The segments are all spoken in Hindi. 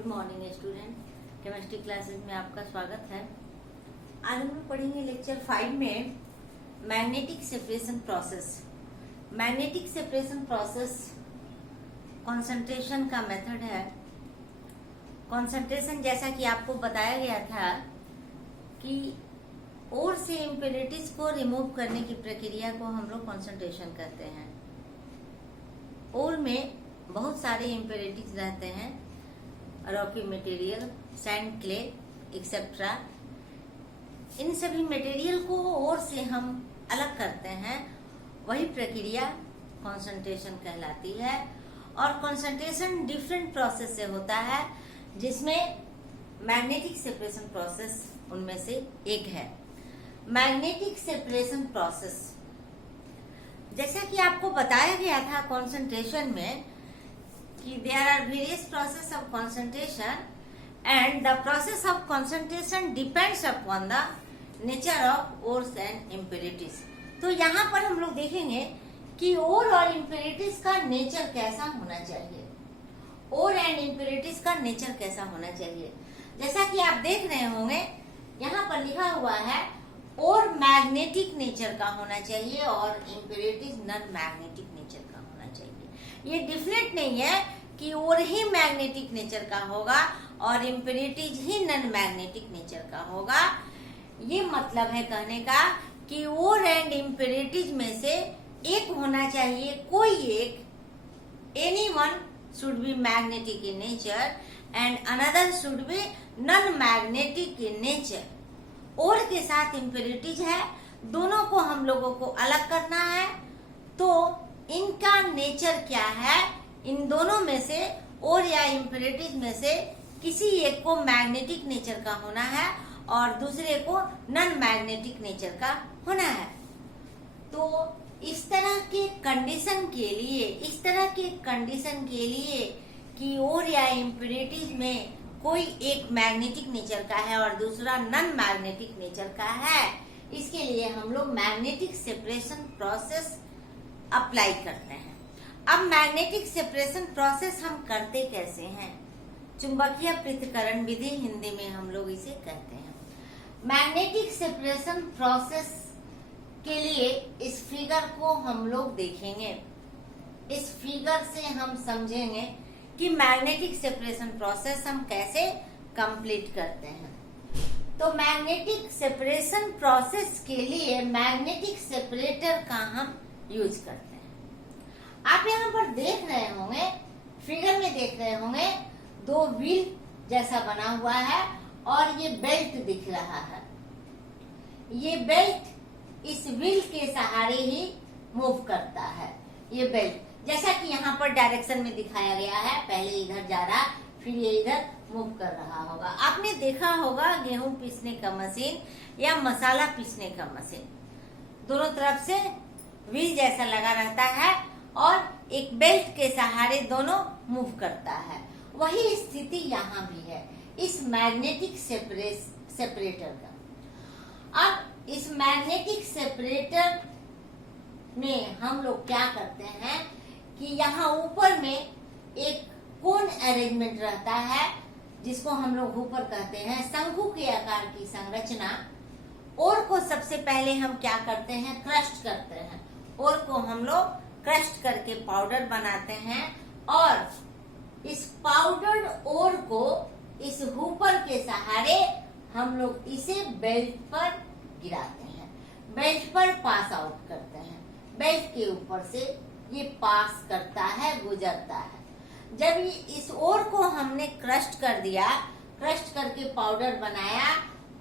Good morning student, chemistry classes में आपका स्वागत है। आज हम लोग पढ़ेंगे लेक्चर 5 में magnetic separation process. Magnetic separation process concentration का मेथड है। कंसंट्रेशन जैसा कि आपको बताया गया था कि ओर से इम्प्योरिटीज को रिमूव करने की प्रक्रिया को हम लोग कंसंट्रेशन कहते हैं। ओर में बहुत सारे इम्प्योरिटीज रहते हैं, rocky material, sand, clay etcetera. इन सभी मटेरियल को ओर से हम अलग करते हैं, वही प्रक्रिया कंसंट्रेशन कहलाती है। और कंसंट्रेशन डिफरेंट प्रोसेस से होता है, जिसमें मैग्नेटिक सेपरेशन प्रोसेस उनमें से एक है। मैग्नेटिक सेपरेशन प्रोसेस जैसा कि आपको बताया गया था कंसंट्रेशन में कि there are various process of concentration and the process of concentration depends upon the nature of ores and impurities. तो यहाँ पर हम लोग देखेंगे कि ओर और इम्प्योरिटीज का नेचर कैसा होना चाहिए। ओर एंड इम्प्योरिटीज का नेचर कैसा होना चाहिए, जैसा कि आप देख रहे होंगे यहाँ पर लिखा हुआ है ओर मैग्नेटिक नेचर का होना चाहिए और इम्प्योरिटीज नॉन मैग्नेटिक नेचर का होना चाहिए। ये डिफरेंट नहीं है कि ओर ही मैग्नेटिक नेचर का होगा और इम्प्योरिटीज ही नॉन मैग्नेटिक नेचर का होगा। ये मतलब है कहने का कि ओर एंड इम्प्योरिटीज में से एक होना चाहिए, कोई एक, any one should be magnetic in nature and another should be non magnetic in nature. Ore के साथ इम्प्योरिटीज है, दोनों को हम लोगों को अलग करना है। तो इनका नेचर क्या है, इन दोनों में से ओर या इम्प्योरिटीज में से किसी एक को मैग्नेटिक नेचर का होना है और दूसरे को नॉन मैग्नेटिक नेचर का होना है। तो इस तरह के कंडीशन के लिए कि ओर या इम्प्योरिटीज में कोई एक मैग्नेटिक नेचर का है और दूसरा नॉन मैग्नेटिक नेचर का है, इसके लिए हम लोग मैग्नेटिक सेपरेशन प्रोसेस अप्लाई करते हैं। अब मैग्नेटिक सेपरेशन प्रोसेस हम करते कैसे हैं? चुंबकीय पृथक्करण विधि हिंदी में हम लोग इसे कहते हैं। मैग्नेटिक सेपरेशन प्रोसेस के लिए इस फिगर को हम लोग देखेंगे। इस फिगर से हम समझेंगे कि मैग्नेटिक सेपरेशन प्रोसेस हम कैसे कंप्लीट करते हैं। तो मैग्नेटिक सेपरेशन प्रोसेस के लिए मैग्नेटिक सेपरेटर का हम यूज करते हैं। आप यहाँ पर देख रहे होंगे, फिगर में देख रहे होंगे, दो व्हील जैसा बना हुआ है और ये बेल्ट दिख रहा है। ये बेल्ट इस व्हील के सहारे ही मूव करता है। ये बेल्ट जैसा कि यहाँ पर डायरेक्शन में दिखाया गया है, पहले इधर जा रहा, फिर ये इधर मूव कर रहा होगा। आपने देखा होगा गेहूं पीसने का मशीन या मसाला पीसने का मशीन, दोनों तरफ से व्हील जैसा लगा रहता है और एक बेल्ट के सहारे दोनों मूव करता है। वही स्थिति यहाँ भी है इस मैग्नेटिक सेपरेटर का। अब इस मैग्नेटिक सेपरेटर में हम लोग क्या करते हैं कि यहाँ ऊपर में एक कोन अरेंजमेंट रहता है, जिसको हम लोग ऊपर कहते हैं शंकु के आकार की संरचना। ओर को सबसे पहले हम क्या करते हैं, क्रस्ट करते हैं। ओर को हम लोग क्रस्ट करके पाउडर बनाते हैं और इस पाउडर्ड ओर को इस हुपर के सहारे हम लोग इसे बेल्ट पर गिराते हैं, बेल्ट पर पास आउट करते हैं। बेल्ट के ऊपर से ये पास करता है, गुजरता है। जब इस ओर को हमने क्रस्ट कर दिया, क्रस्ट करके पाउडर बनाया,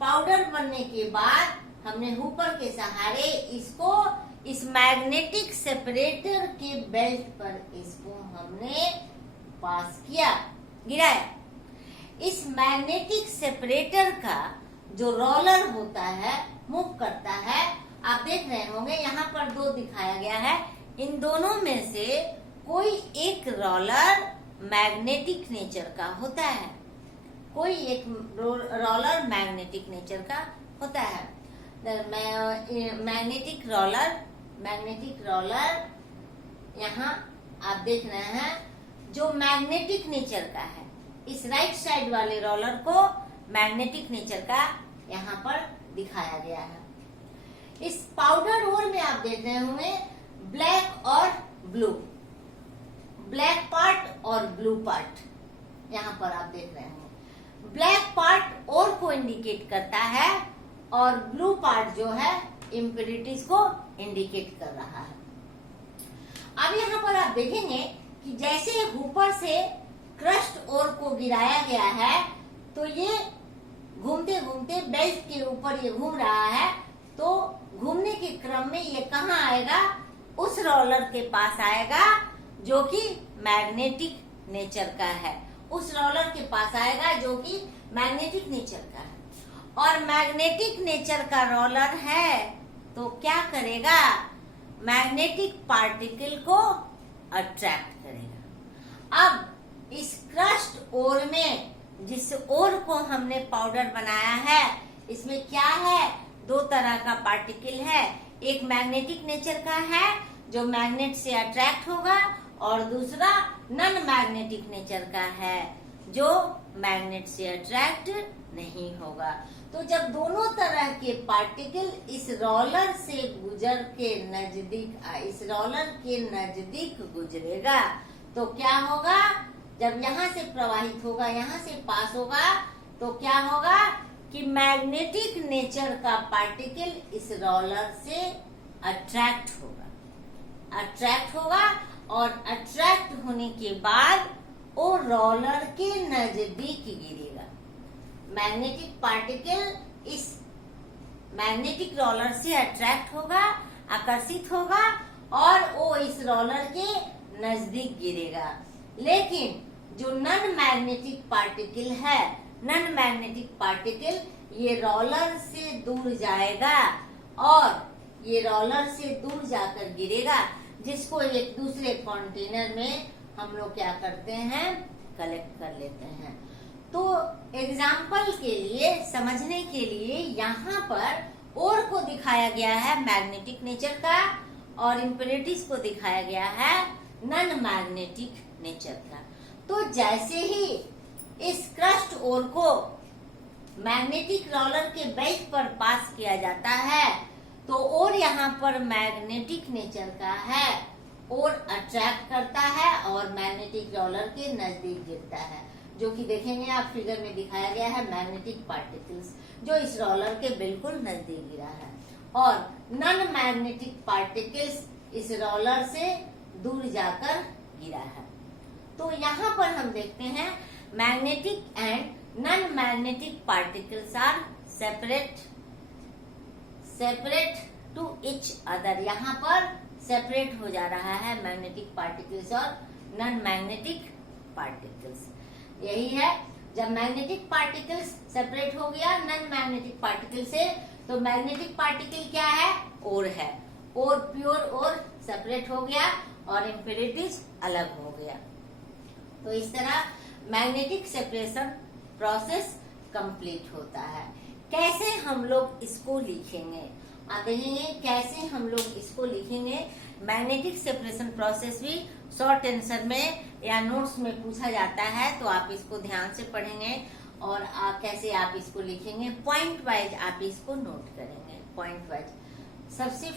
पाउडर बनने के बाद हमने हुपर के सहारे इसको इस मैग्नेटिक सेपरेटर के बेल्ट पर इसको हमने पास किया, गिराया। इस मैग्नेटिक सेपरेटर का जो रोलर होता है, मूव करता है। आप देख रहे होंगे यहाँ पर दो दिखाया गया है, इन दोनों में से कोई एक रोलर मैग्नेटिक नेचर का होता है, कोई एक रोलर मैग्नेटिक नेचर का होता है। मैग्नेटिक रोलर यहाँ आप देख रहे हैं जो मैग्नेटिक नेचर का है, इस राइट साइड वाले रोलर को मैग्नेटिक नेचर का यहाँ पर दिखाया गया है। इस पाउडर ओर में आप देख रहे होंगे ब्लैक और ब्लू, ब्लैक पार्ट और ब्लू पार्ट यहाँ पर आप देख रहे होंगे। ब्लैक पार्ट ओर को इंडिकेट करता है और ब्लू पार्ट जो है इम्प्योरिटीज को इंडिकेट कर रहा है। अब यहाँ पर आप देखेंगे कि जैसे ऊपर से क्रस्ट ओर को गिराया गया है तो ये घूमते घूमते बेल्ट के ऊपर ये घूम रहा है, तो घूमने के क्रम में ये कहाँ आएगा, उस रोलर के पास आएगा जो कि मैग्नेटिक नेचर का है, उस रोलर के पास आएगा जो कि मैग्नेटिक नेचर का है। और मैग्नेटिक नेचर का रोलर है तो क्या करेगा, मैग्नेटिक पार्टिकल को अट्रैक्ट करेगा। अब इस क्रस्ट ओर में, जिस ओर को हमने पाउडर बनाया है, इसमें क्या है, दो तरह का पार्टिकल है। एक मैग्नेटिक नेचर का है जो मैग्नेट से अट्रैक्ट होगा, और दूसरा नॉन मैग्नेटिक नेचर का है जो मैग्नेट से अट्रैक्ट नहीं होगा। तो जब दोनों तरह के पार्टिकल इस रोलर से गुजर के नजदीक, इस रोलर के नजदीक गुजरेगा तो क्या होगा, जब यहाँ से प्रवाहित होगा, यहाँ से पास होगा, तो क्या होगा कि मैग्नेटिक नेचर का पार्टिकल इस रोलर से अट्रैक्ट होगा और अट्रैक्ट होने के बाद वो रोलर के नजदीक गिरेगा। मैग्नेटिक पार्टिकल इस मैग्नेटिक रोलर से अट्रैक्ट होगा, आकर्षित होगा और वो इस रोलर के नजदीक गिरेगा। लेकिन जो नॉन मैग्नेटिक पार्टिकल है, नॉन मैग्नेटिक पार्टिकल ये रोलर से दूर जाएगा और ये रोलर से दूर जाकर गिरेगा, जिसको एक दूसरे कंटेनर में हम लोग क्या करते हैं, कलेक्ट कर लेते हैं। तो एग्जाम्पल के लिए, समझने के लिए यहाँ पर ओर को दिखाया गया है मैग्नेटिक नेचर का और इम्प्योरिटीज को दिखाया गया है नॉन मैग्नेटिक नेचर का। तो जैसे ही इस क्रस्ट ओर को मैग्नेटिक रोलर के बेल्ट पर पास किया जाता है तो और यहाँ पर मैग्नेटिक नेचर का है और अट्रैक्ट करता है और मैग्नेटिक रोलर के नजदीक गिरता है, जो कि देखेंगे आप फिगर में दिखाया गया है मैग्नेटिक पार्टिकल्स जो इस रोलर के बिल्कुल नजदीक गिरा है, और नॉन मैग्नेटिक पार्टिकल्स इस रोलर से दूर जाकर गिरा है। तो यहाँ पर हम देखते हैं magnetic and non magnetic particles are separate to each other. यहाँ पर सेपरेट हो जा रहा है मैग्नेटिक पार्टिकल्स और नॉन मैग्नेटिक पार्टिकल्स। यही है, जब मैग्नेटिक पार्टिकल्स सेपरेट हो गया नॉन मैग्नेटिक पार्टिकल से, तो मैग्नेटिक पार्टिकल क्या है, ओर है, और प्योर और सेपरेट हो गया और इम्प्योरिटीज अलग हो गया। तो इस तरह मैग्नेटिक सेपरेशन प्रोसेस कंप्लीट होता है। कैसे हम लोग इसको लिखेंगे, आप देखेंगे कैसे हम लोग इसको लिखेंगे। मैग्नेटिक सेपरेशन प्रोसेस भी शॉर्ट आंसर में या नोट्स में पूछा जाता है, तो आप इसको ध्यान से पढ़ेंगे और कैसे आप इसको लिखेंगे, पॉइंट वाइज आप इसको नोट करेंगे, पॉइंट वाइज। सबसे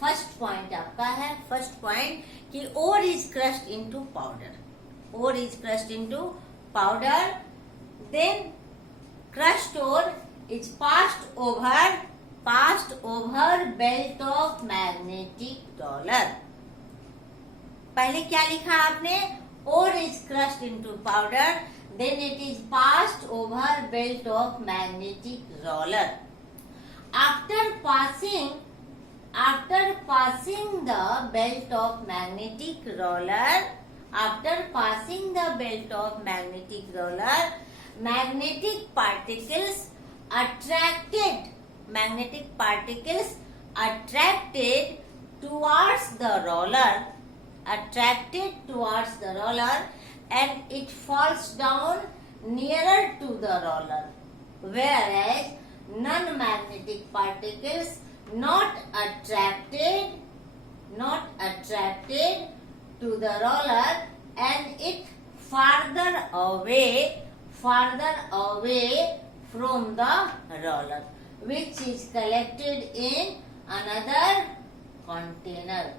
फर्स्ट पॉइंट आपका है, फर्स्ट पॉइंट कि ore is crushed into powder, ore is crushed into powder, then crushed ore is passed over belt of magnetic roller। पहले क्या लिखा आपने, ore is crushed into powder, then it is passed over belt of magnetic roller। After passing the belt of magnetic roller, after passing the belt of magnetic roller, magnetic particles attracted towards the roller, and it falls down nearer to the roller, whereas non-magnetic particles not attracted to the roller and it farther away from the roller, which is collected in another container.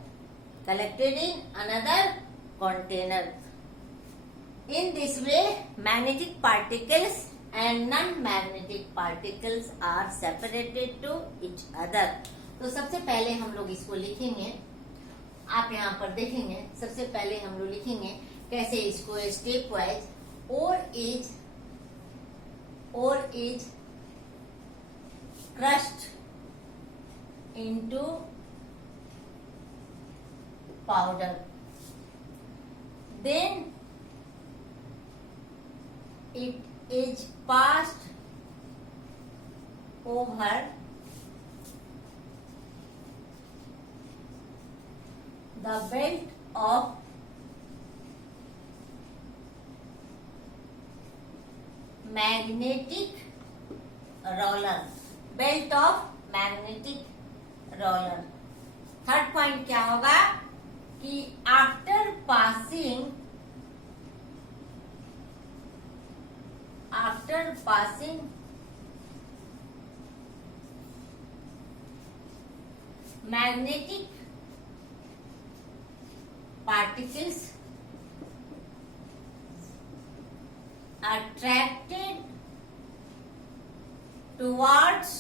In this way, magnetic particles and non-magnetic particles are separated to each other. तो सबसे पहले हम लोग इसको लिखेंगे, आप यहाँ पर देखेंगे। सबसे पहले हम लोग लिखेंगे कैसे इसको, step wise. ore is crushed into powder, then it is passed over the belt of magnetic roller. Third point क्या होगा कि after passing magnetic particles attracted towards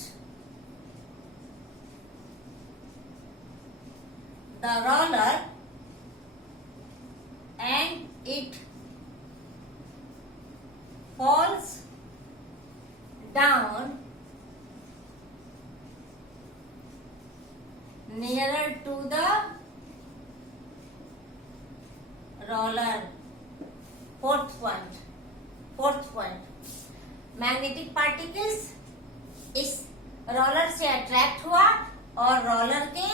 the roller and it falls down nearer to the roller. Fourth point, magnetic particles इस रोलर से अट्रैक्ट हुआ और रोलर के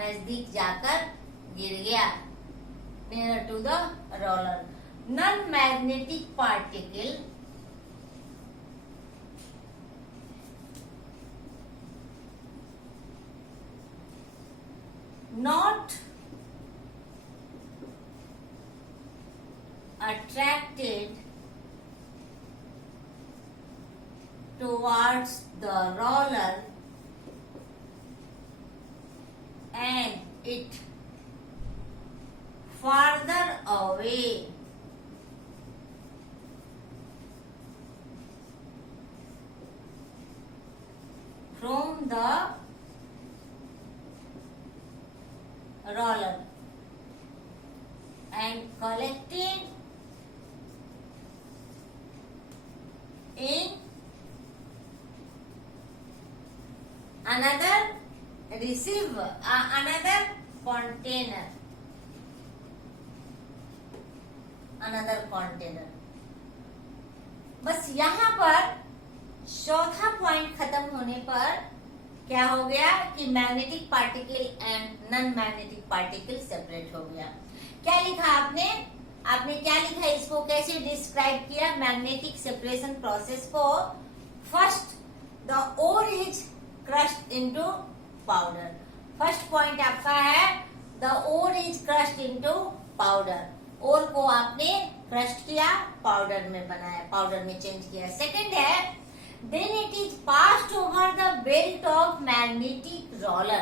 नजदीक जाकर गिर गया, near to the roller. Non magnetic particle not attracted towards the roller and it farther away from the roller and collected in another container। बस यहाँ पर चौथा पॉइंट खत्म होने पर क्या हो गया कि magnetic particle and non magnetic particle separate हो गया। क्या लिखा आपने क्या लिखा, इसको कैसे डिस्क्राइब किया मैग्नेटिक सेपरेशन प्रोसेस को? First, the ore is crushed into powder. First point आपका है the ore is crushed into powder. Ore को आपने क्रश्ड किया, पाउडर में बनाया, पाउडर में चेंज किया। सेकंड है then it is passed over the belt of magnetic roller।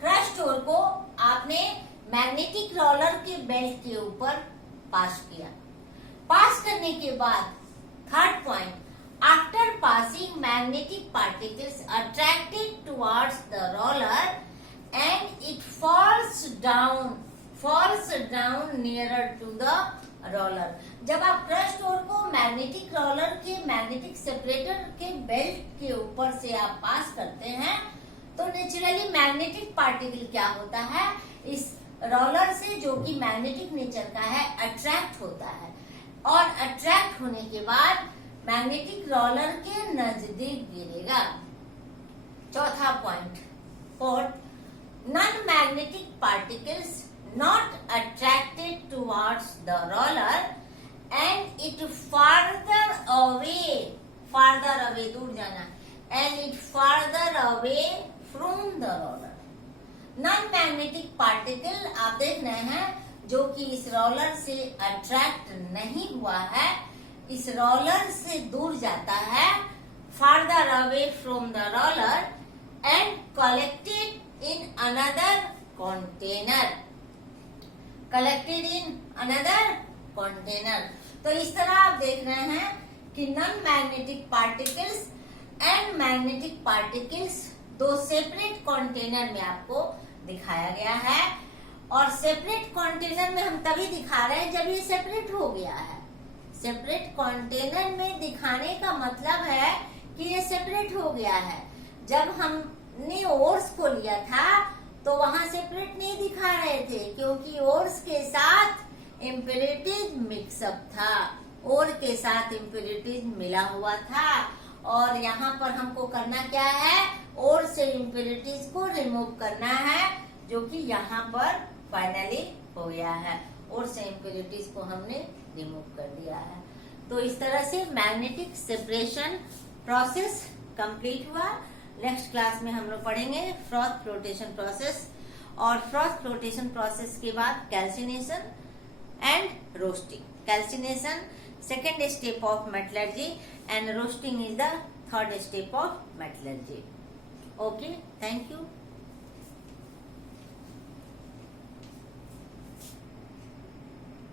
Crushed ore को आपने मैग्नेटिक रोलर के बेल्ट के ऊपर पास किया। पास करने के बाद third point, after passing magnetic particles attracted towards the roller and it falls down nearer to the roller. जब आप क्रश्ड ओर को मैग्नेटिक रोलर के मैग्नेटिक सेपरेटर के बेल्ट के ऊपर से आप पास करते हैं तो नेचुरली मैग्नेटिक पार्टिकल क्या होता है, इस रोलर से जो कि मैग्नेटिक नेचर का है अट्रैक्ट होता है और अट्रैक्ट होने के बाद मैग्नेटिक रोलर के नजदीक गिरेगा। चौथा point, fourth, non magnetic particles not attracted towards the roller and it farther away दूर जाना, and it farther away from the roller। Non magnetic particle आप देख रहे हैं जो कि इस रोलर से अट्रैक्ट नहीं हुआ है, इस रोलर से दूर जाता है, farther away from the roller and collected in another container. Collected in another container. तो इस तरह आप देख रहे हैं कि non magnetic particles and magnetic particles दो सेपरेट कंटेनर में आपको दिखाया गया है। और सेपरेट कंटेनर में हम तभी दिखा रहे हैं जब ये सेपरेट हो गया है। सेपरेट कंटेनर में दिखाने का मतलब है कि ये सेपरेट हो गया है। जब हमने ओर्स को लिया था तो वहां सेपरेट नहीं दिखा रहे थे, क्योंकि ओर्स के साथ इम्प्यूरिटीज मिक्सअप था, ओर के साथ इम्प्यूरिटीज मिला हुआ था। और यहाँ पर हमको करना क्या है, ओर से इम्प्यूरिटीज को रिमूव करना है, जो कि यहाँ पर फाइनली हो गया है। ओर से इम्प्यूरिटीज को हमने रिमूव कर दिया है। तो इस तरह से मैग्नेटिक सेपरेशन प्रोसेस कंप्लीट हुआ। नेक्स्ट क्लास में हम लोग पढ़ेंगे फ्रॉथ फ्लोटेशन प्रोसेस, और फ्रॉथ फ्लोटेशन प्रोसेस के बाद calcination and roasting. Calcination second step of metallurgy and roasting is the third step of metallurgy. Okay, thank you.